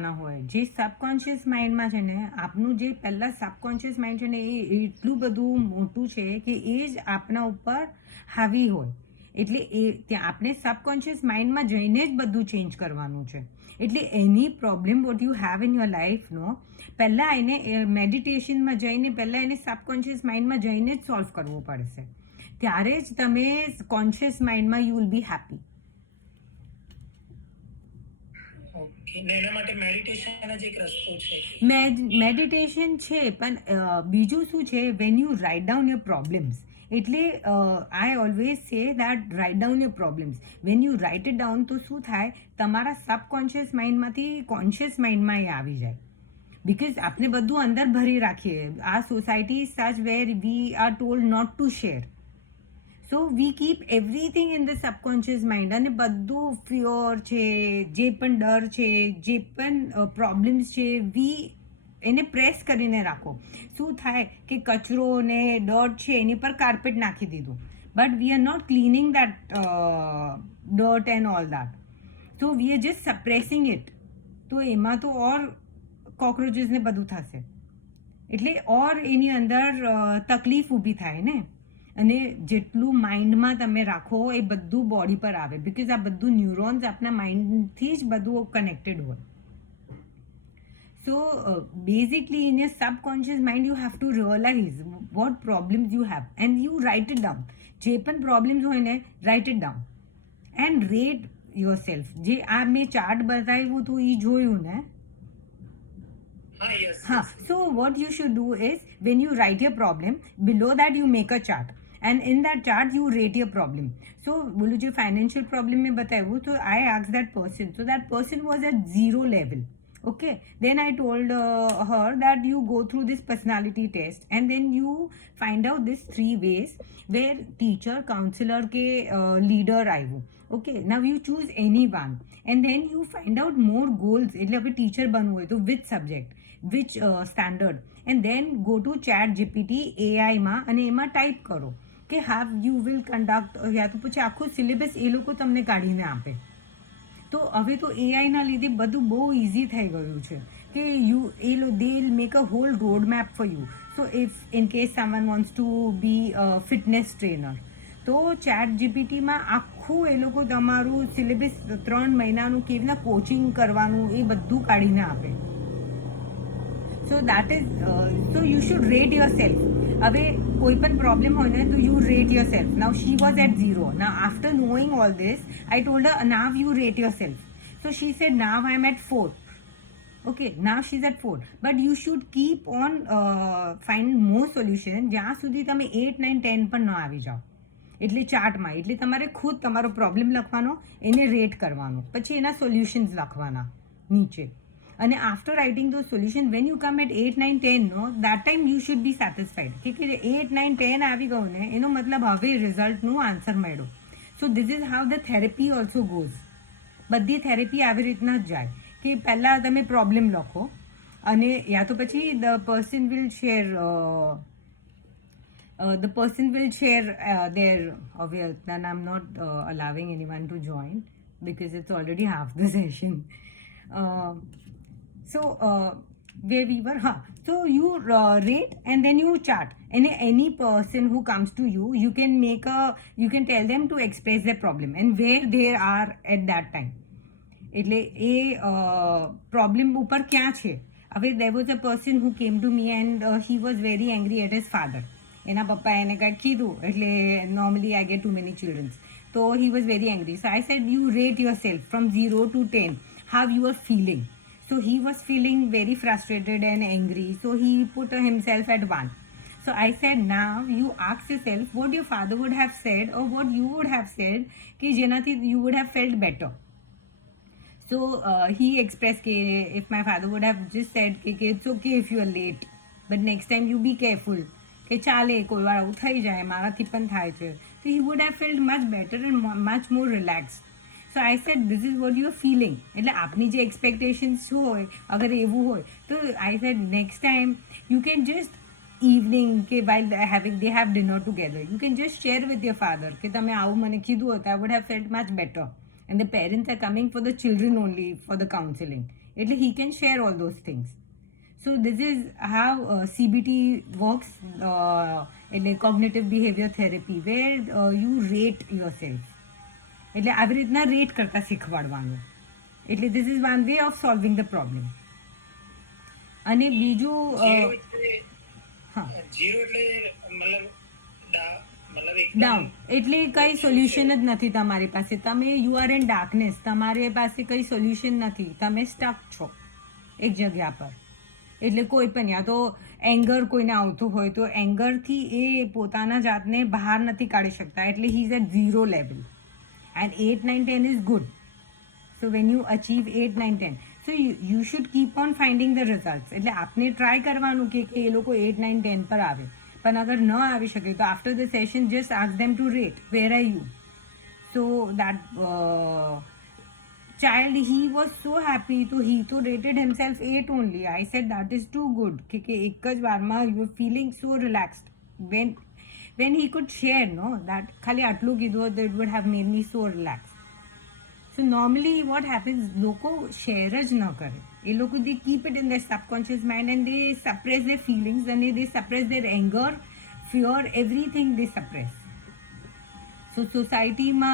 હોય જે સબકોન્શિયસ માઇન્ડમાં છે ને આપનું જે પહેલાં સબકોન્શિયસ માઇન્ડ છે ને એ એટલું બધું મોટું છે કે એ જ આપના ઉપર હાવી હોય. એટલે એ ત્યાં આપણે સબકોન્શિયસ માઇન્ડમાં જઈને જ બધું ચેન્જ કરવાનું છે. એટલે એની problem what you have in your લાઈફનો પહેલાં એને મેડિટેશનમાં જઈને પહેલાં એને સબકોન્શિયસ માઇન્ડમાં જઈને જ સોલ્વ કરવો પડશે. ત્યારે જ તમે કોન્શિયસ માઇન્ડમાં યુ વિલ બી હેપી. એના માટે મેડિટેશન જ એક રસ્તો છે. મેડિટેશન છે પણ બીજું શું છે, when you write down your problems, એટલે I always say that write down your problems. When you write it down તો શું થાય, તમારા સબકોન્શિયસ માઇન્ડમાંથી કોન્શિયસ માઇન્ડમાં એ આવી જાય. બિકોઝ આપણે બધું અંદર ભરી રાખીએ. આ society is such where we are told not to share. So we keep everything in the subconscious mind. અને બધું ફિયર છે, જે પણ ડર છે, જે પણ પ્રોબ્લેમ્સ છે, એને પ્રેસ કરીને રાખો. શું થાય કે કચરો ને ડર્ટ છે એની પર કાર્પેટ નાખી દીધું, but we are not cleaning that dirt and all that. So we are just suppressing it. તો એમાં તો ઓર કોક્રોચીસ ને બધું થશે, એટલે ઓર એની અંદર તકલીફ ઊભી થાય ને. અને જેટલું માઇન્ડમાં તમે રાખો એ બધું બોડી પર આવે, બિકોઝ આ બધું ન્યુરોન્સ આપણા માઇન્ડથી જ બધું કનેક્ટેડ હોય. So basically in your subconscious mind you have to realize what problems you have and you write it down. જે પણ પ્રોબ્લેમ્સ હોય ને write it down and rate yourself. જે આ મેં ચાર્ટ બતાવ્યું હતું એ જોયું ને? Yes. So what you should do is, when you write your problem, below that you make a chart, and in that chart you rate your problem. So बोलो जो financial problem में बताया तो I asked that person, so that person was at 0 level. Okay, then I told her that you go through this personality test and then you find out these 3 ways where teacher, counselor के leader आयु. Okay, now you choose any one and then you find out more goals. એટલે આપણે teacher બનવું હોય તો which subject, which standard, and then go to chat GPT AI માં અને એમાં ટાઈપ કરો કે હાવ યુ વિલ કન્ડક્ટ, યા તો પછી આખું સિલેબસ એ લોકો તમને કાઢીને આપે. તો હવે તો એઆઈના લીધે બધું બહુ ઇઝી થઈ ગયું છે કે they will make a whole road map for you. So if in case someone wants to be fitness trainer, તો ચેટ જીપીટીમાં આખું એ લોકો તમારું સિલેબસ 3 મહિનાનું કેવી રીતના કોચિંગ કરવાનું એ બધું કાઢીને આપે. So that is so you should rate yourself. હવે કોઈ પણ પ્રોબ્લેમ હોય ને તો you rate yourself. Now she was at 0. Now after knowing all this I told her now you rate yourself. So she said now I am at 4. Okay, now she's at 4. But you should keep on find more solution જ્યાં સુધી તમે 8, 9, 10 પણ ન આવી જાઓ. એટલે ચાર્ટમાં એટલે તમારે ખુદ તમારો પ્રોબ્લેમ લખવાનો, એને રેટ કરવાનો, પછી એના સોલ્યુશન્સ લખવાના નીચે. અને after writing those solution when you come at 8, 9, 10 know that time you should be satisfied કે 8, 9, 10 આવી ગયું ને એનો મતલબ હવે રિઝલ્ટનું આન્સર મળ્યો. So this is how the therapy also goes. બધી થેરેપી આવી રીતના જ જાય કે પહેલાં તમે પ્રોબ્લેમ લખો અને યા તો પછી the person will share their obvious, and I'm not allowing anyone to join because it's already half the session. Where we were, so you rate and then you chart. And any person who comes to you, you can tell them to express their problem and where they are at that time. એટલે એ problem ઉપર ક્યાં છે. હવે there was a person who came to me and he was very angry at his father. એના પપ્પા એને કાંઈક કીધું એટલે normally I get too many children. So he was very angry. So I said you rate yourself from 0 to 10 how you are feeling. So he was feeling very frustrated and angry. So he put himself at 1. So I said now you ask yourself what your father would have said or what you would have said कि જેનાથી you would have felt better. So he expressed कि if my father would have just said कि it's okay if you are late, but next time you be careful કે ચાલે કોઈ વાર આવું થઈ જાય, મારાથી પણ થાય છે. So he would have felt much better and much more relaxed. So I said this is what you are feeling. એટલે આપની જે એક્સપેક્ટેશન્સ હોય અગર એવું હોય તો I said next time you can just evening કે while they have dinner together you can just share with your father કે તમે આવું મને કીધું હતું, I would have felt much better. And the parents are coming for the children only for the counseling. એટલે he can share all those things. So this is how CBT works, એટલે cognitive behavior therapy, where you rate yourself. એટલે આવી રીતના rate કરતા શીખવાડવાનું. એટલે this is one way of solving the problem. અને બીજું હા જીરો એટલે મતલબ ડાઉન એટલે કઈ સોલ્યુશન જ નથી તમારી પાસે. તમે યુ આર ઇન ડાર્કનેસ, તમારી પાસે કઈ સોલ્યુશન નથી, તમે સ્ટક છો એક જગ્યા પર. એટલે કોઈ પણ યા તો એંગર કોઈને આવતું હોય તો એંગરથી એ પોતાના જાતને બહાર નથી કાઢી શકતા, એટલે he is at 0 level. And 8, 9, 10 is good. So when you achieve 8, 9, 10, so you should keep on finding the result. એટલે આપને ટ્રાય કરવાનું કે એ લોકો 8, 9, 10 પર આવે. પણ અગર ન આવી શકે તો after the session just ask them to rate where are you. So that child, he was so happy, so he to rated himself 8 only. I said that is too good કે એક જ વારમાં you are feeling so relaxed. When he could share, no, that ખાલી આટલું કીધું that it would have made me so relaxed. So normally what happens, લોકો share જ ન કરે. એ લોકો they keep it in their subconscious mind and they suppress their feelings and they suppress their anger, fear, everything they suppress. So societyમાં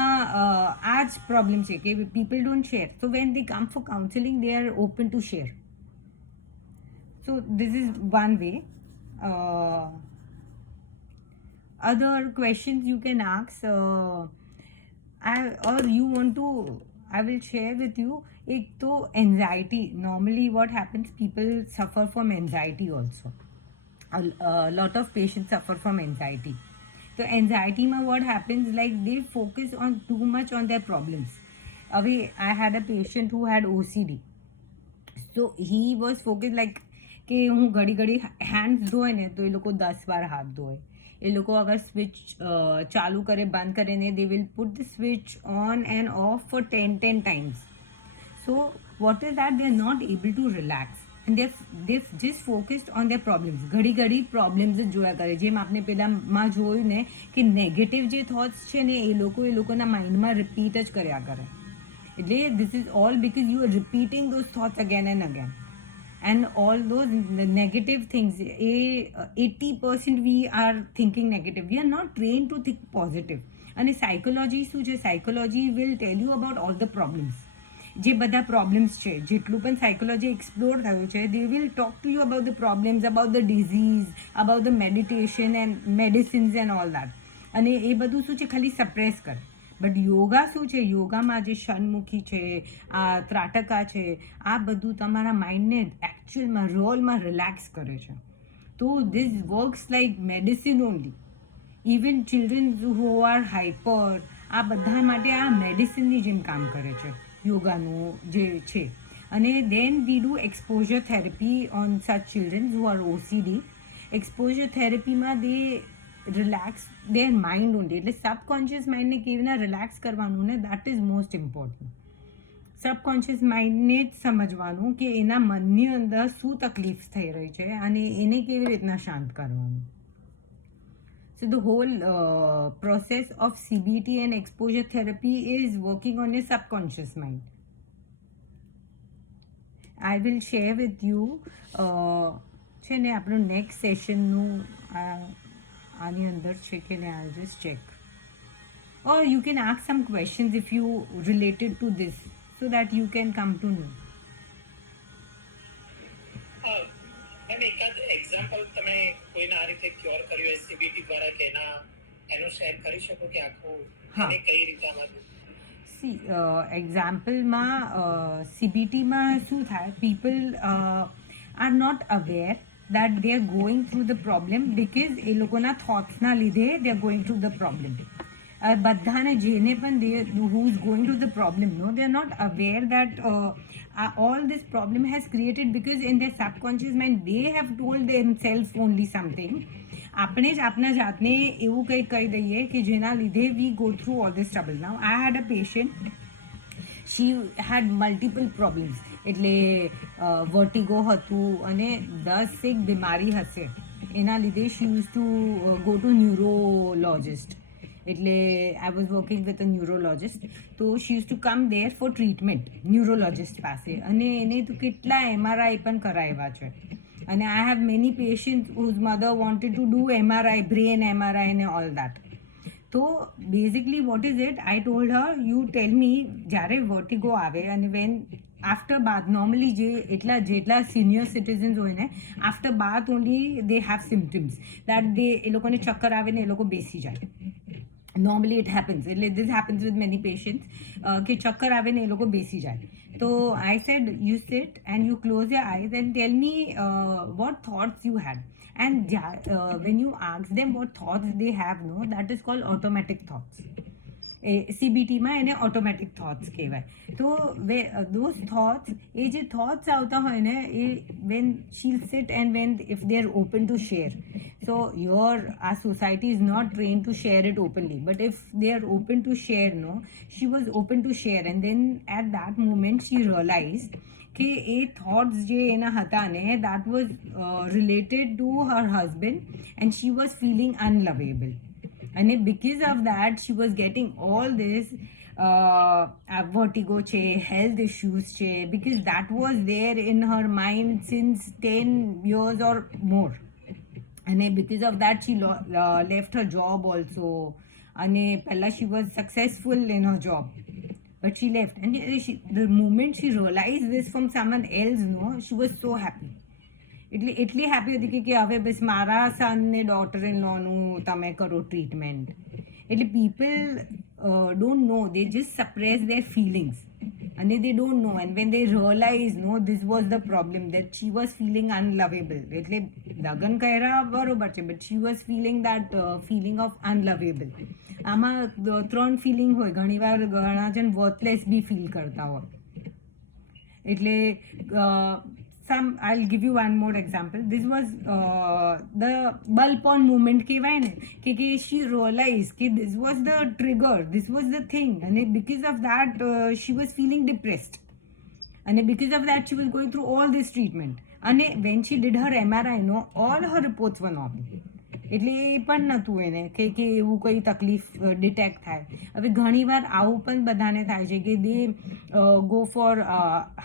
આ જ problem છે કે people don't share. So when they come for counseling, they are open to share. So this is one way. Other questions you can ask, or you want to, I will share with you. एक तो anxiety, normally what happens, people suffer from anxiety also. A lot of patients suffer from anxiety. So anxiety ma what happens, like they focus on too much on their problems. I had a patient who had OCD. So he was focused like કે હું ઘડી ઘડી hands ધોય ને તો એ લોકો 10 વાર હાથ ધોય. એ લોકો અગર સ્વિચ ચાલુ કરે બંધ કરે ને they will put the switch on and off for 10 times. So what is that, they are not able to relax and they've just focused on their problems. ઘડી ઘડી પ્રોબ્લેમ્સ જ જોયા કરે. જેમ આપણે પહેલાંમાં જોયું ને કે નેગેટિવ જે થોટ્સ છે ને એ લોકોના માઇન્ડમાં રિપીટ જ કર્યા કરે. એટલે this is all because you are repeating those thoughts again and again. And all those negative things, 80% we are thinking negative. We are not trained to think positive. And psychology શું છે, psychology will tell you about all the problems. જે બધા problems છે, જેટલું પણ psychology explore થયું છે, they will talk to you about the problems, about the disease, about the meditation and medicines and all that. અને એ બધું શું છે, ખાલી સપ્રેસ કરે. બટ યોગા શું છે, યોગામાં જે ષણમુખી છે, આ ત્રાટકા છે, આ બધું તમારા માઇન્ડને એકચ્યુઅલમાં રોલમાં રિલેક્સ કરે છે. તો this works like medicine only. Even children who R hyper, આ બધા માટે આ મેડિસિનની જેમ કામ કરે છે યોગાનું જે છે. અને then we do exposure therapy on such children who are OCD. Exposure થેરપીમાં they relax their mind only. એટલે સબકોન્શિયસ માઇન્ડને કેવી રીતના રિલેક્સ કરવાનું ને, that is most important. Subconscious માઇન્ડને જ સમજવાનું કે એના મનની અંદર શું તકલીફ થઈ રહી છે અને એને કેવી રીતના શાંત કરવાનું. So the whole process of CBT and exposure therapy is working on your subconscious mind. I will share with you છે ને આપણું નેક્સ્ટ સેશનનું આની અંદર છે કે ને, I'll just check. Or you can ask some questions if you related to this so that you can come to know. Ma'am એકાદ example તમે કોઈને આ રીતે ક્યોર કર્યું હોય CBT દ્વારા કે એનું શેર કરી શકો કે આખું એને કઈ રીતે આમાં? સી એક્ઝામ્પલમાં CBTમાં શું થાય, people are not aware that they are going through the problem because એ લોકોના થોટ્સના લીધે they are going through the problem. બધાને જેને પણ who is going through the problem, no, they are not aware that all this problem has created because in their subconscious mind they have told themselves only something. આપણે જ આપના જાતને એવું કંઈક કહી દઈએ કે જેના લીધે we go through all this trouble. Now I had a patient, she had multiple problems. એટલે વર્ટિગો હતું અને 10 બીમારી હશે. એના લીધે she used to go to neurologist. એટલે I was working with a neurologist. તો she use to come there for treatment neurologist પાસે, અને એને તો કેટલા MRI પણ કરાવ્યા છે. અને I have many patients whose mother wanted to do MRI, brain MRI અને ઓલ દેટ. તો basically what is it, I told her, you tell me, જ્યારે વર્ટિગો આવે અને વેન આફ્ટર બાથ, નોર્મલી જેટલા સિનિયર સિટીઝન્સ હોય ને, after bath only they have symptoms that એ લોકોને ચક્કર આવે ને એ લોકો બેસી જાય. નોર્મલી ઇટ હેપન્સ, એટલે this happens with many patients, કે ચક્કર આવે ને એ લોકો બેસી જાય. તો I said, you sit and you close your eyes and tell me what thoughts you had. And when you ask them what thoughts they have, no, that is called automatic thoughts. CBTમાં એને automatic thoughts કહેવાય. તો those thoughts, એ જે thoughts આવતા હોય ને, એ when she'll sit and when if they are open to share. So our society is not trained to share it openly, but if they are open to share, no, she was open to share, and then at that moment she realized કે એ thoughts જે એના હતા ને, that was related to her husband and she was feeling unlovable. And because of that she was getting all this vertigo છે, health issues છે, because that was there in her mind since 10 years or more. And because of that she left her job also. And પહેલા she was successful in her job, but she left. And the moment she realized this from someone else, no, she was so happy. એટલી happy હતી કે હવે બસ મારા સન ને daughter in લોનું તમે કરો treatment. એટલે people don't know, they just suppress their feelings, and they don't know. And when they realise, no, this was the problem, that she was feeling unlovable. એટલે લગ્ન કર્યા બરોબર છે, but she was feeling that feeling of unlovable. આમાં 3 feeling હોય. ઘણીવાર ઘણા જણ વર્થલેસ બી ફીલ કરતા હોય. એટલે I'll give you one more example. This was the bulb on moment કહેવાય ને, કે she realized કે this was the trigger, this was the thing, and because of that she was feeling depressed, and because of that she was going through all this treatment. And when she did her MRI, no, all her reports were normal. એટલે એ પણ નહોતું એને કે એવું કોઈ તકલીફ detect થાય. હવે ઘણીવાર આવું પણ બધાને થાય છે કે દે ગો ફોર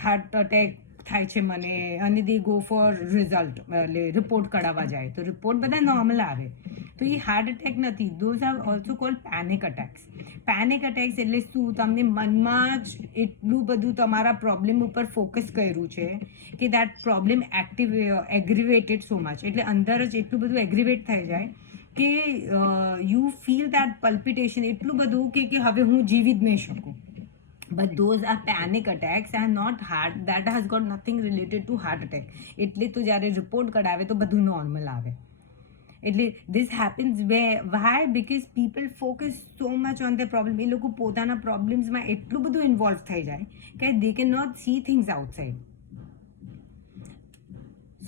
હાર્ટ અટેક થાય છે મને, અને દે ગો ફોર રિઝલ્ટ, એટલે રિપોર્ટ કઢાવવા જાય તો રિપોર્ટ બધા નોર્મલ આવે, તો એ હાર્ટ એટેક નથી. Those are also cold panic attacks. Panic attacks એટલે શું, તમને મનમાં જ એટલું બધું તમારા પ્રોબ્લેમ ઉપર ફોકસ કર્યું છે કે દેટ પ્રોબ્લેમ એગ્રીવેટેડ સો મચ, એટલે અંદર જ એટલું બધું એગ્રીવેટ થઈ જાય કે યુ ફીલ દેટ પલ્પિટેશન એટલું બધું કે હવે હું જીવી જ નહીં શકું. But those are panic attacks and not heart. That has got nothing related to heart attack. એટલે તો જ્યારે રિપોર્ટ કઢાવે તો બધું નોર્મલ આવે. એટલે this happens why? Because people focus so much on their problem. એ લોકો પોતાના પ્રોબ્લેમ્સમાં એટલું બધું ઇન્વોલ્વ થઈ જાય કે they cannot see things outside.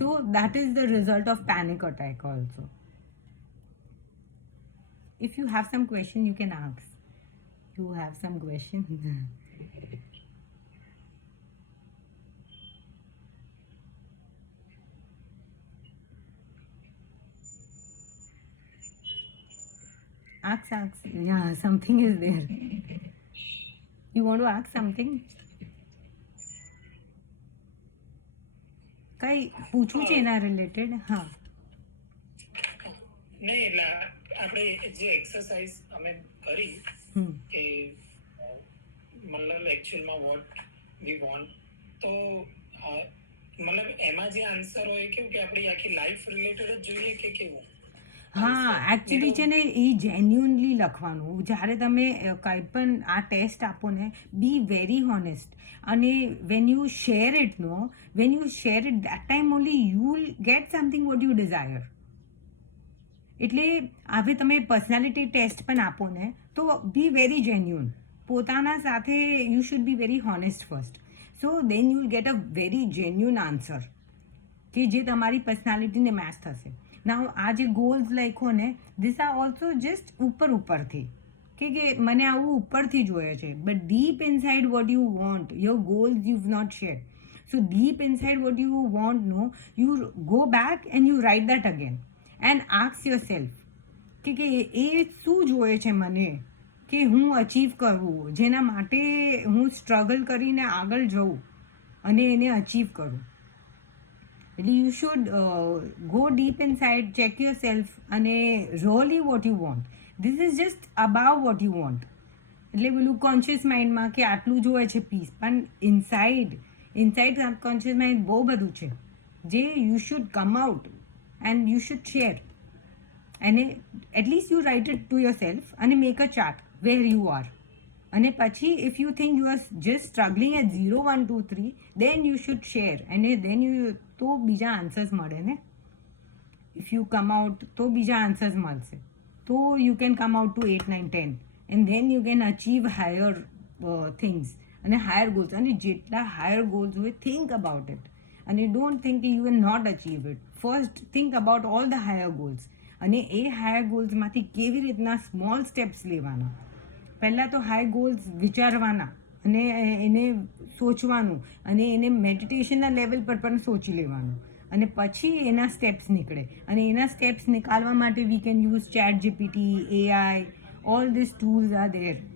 So that is the result of panic attack also. If you have some question, you can ask. You have some questions? Ask. Yeah, something is there. You want to ask something? કઈ પૂછવું છે એના related? હા, નહીં એટલે આપણે જે exercise અમે કરી કે મતલબ એકચ્યુઅલમાં વોટ વી વોન્ટ, તો મતલબ એમાં જે આન્સર હોય કેવું કે આપણી આખી લાઈફ રિલેટેડ જ જોઈએ કે કેવું? હા, એકચ્યુઅલી છે ને એ જેન્યુઅનલી લખવાનું. જ્યારે તમે કંઈ પણ આ ટેસ્ટ આપો ને, બી વેરી હોનેસ્ટ. અને when you share it, no, when you share it, that time only you will get something what you desire. એટલે હવે તમે પર્સનાલિટી ટેસ્ટ પણ આપો ને, તો બી વેરી જેન્યુઅન. પોતાના સાથે you should be very honest first. So then you will get a very genuine answer કે જે તમારી પર્સનાલિટીને મેચ થશે. નાઉ આ જે ગોલ્સ લખો ને, ધીસ આર ઓલ્સો જસ્ટ ઉપરથી કે મને આવું ઉપરથી જોઈએ છે, but deep inside what you want, your goals you not share. So deep inside what you want, no, you go back and you write that again and ask yourself કે એ શું જોઈએ છે મને કે હું અચીવ કરવું, જેના માટે હું સ્ટ્રગલ કરીને આગળ જઉં અને એને અચીવ કરું. એટલે you should go deep inside, check yourself અને રોલી what you want. This is just above what you want. એટલે પેલું કોન્શિયસ માઇન્ડમાં કે આટલું જોવે છે પીસ, પણ ઇનસાઇડ સબકોન્શિયસ માઇન્ડ બહુ બધું છે જે you should come out and you should share. અને at least you write it to yourself અને make a chart where you are. અને પછી if you think you are just struggling at 0, 1, 2, 3, then you should share. અને then you તો બીજા answers મળે ને. If you come out તો બીજા આન્સર્સ મળશે, તો you can come out to 8, 9, 10 and then you can achieve higher things અને હાયર ગોલ્સ. અને જેટલા હાયર ગોલ્સ હોય, થિંક અબાઉટ ઇટ. અને ડોન્ટ થિંક કે you will not achieve it. First think about all the higher goals. અને એ higher ગોલ્સમાંથી કેવી રીતના સ્મોલ સ્ટેપ્સ લેવાના. પહેલાં તો હાઈ ગોલ્સ વિચારવાના અને એને સોચવાનું અને એને મેડિટેશનના લેવલ પર પણ સોચી લેવાનું. અને પછી એના સ્ટેપ્સ નીકળે. અને એના સ્ટેપ્સ નીકાળવા માટે we can use ChatGPT, AI, all these tools are there.